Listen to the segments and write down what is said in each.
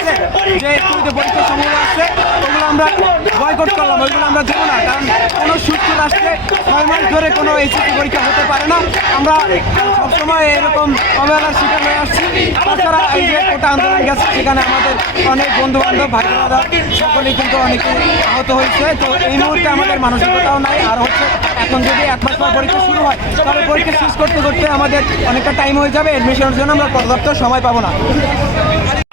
আছে, যে স্কুলে পরীক্ষা সমূহ আছে, ওগুলো আমরা বয়কট করলাম, ওইগুলো আমরা দেবো না, কারণ কোনো সুস্থ রাষ্ট্রে ছয় মাস ধরে কোনো এইচএসসি পরীক্ষা হতে পারে না। আমরা সবসময় এরকম অবহেলার শিকার হয়ে আসছি। তাছাড়া এই যে কোটা আন্দোলন গেছে, সেখানে আমাদের অনেক বন্ধু বান্ধব ভাই বোনেরা সকলেই কিন্তু অনেকে আহত হয়েছে। তো এই মুহূর্তে আমাদের মানসিকতাও নাই, আর হচ্ছে এখন যদি এক মাস পর পরীক্ষা শুরু হয়, তবে পরীক্ষা শেষ করতে করতে আমাদের অনেকটা টাইম হয়ে যাবে। এডমিশনের জন্য আমরা পর্যাপ্ত সময় পাবো না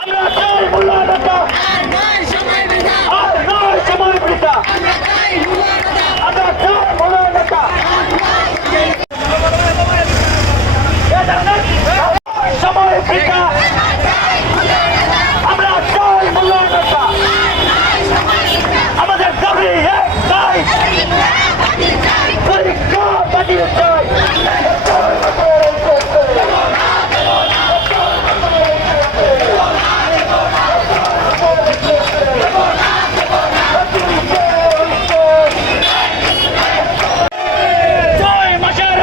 আমরা চাই মূল্যায়নটা আর নয় সময় বৃথা আর নয় সময় বৃথা আমরা চাই মূল্যায়নতা আমরা চাই মূল্যায়নটা সময় বৃথা আমরা চাই মূল্যায়নটা আমাদের দাবি একটাই পরীক্ষা বাতিল চাই ছয় মাসের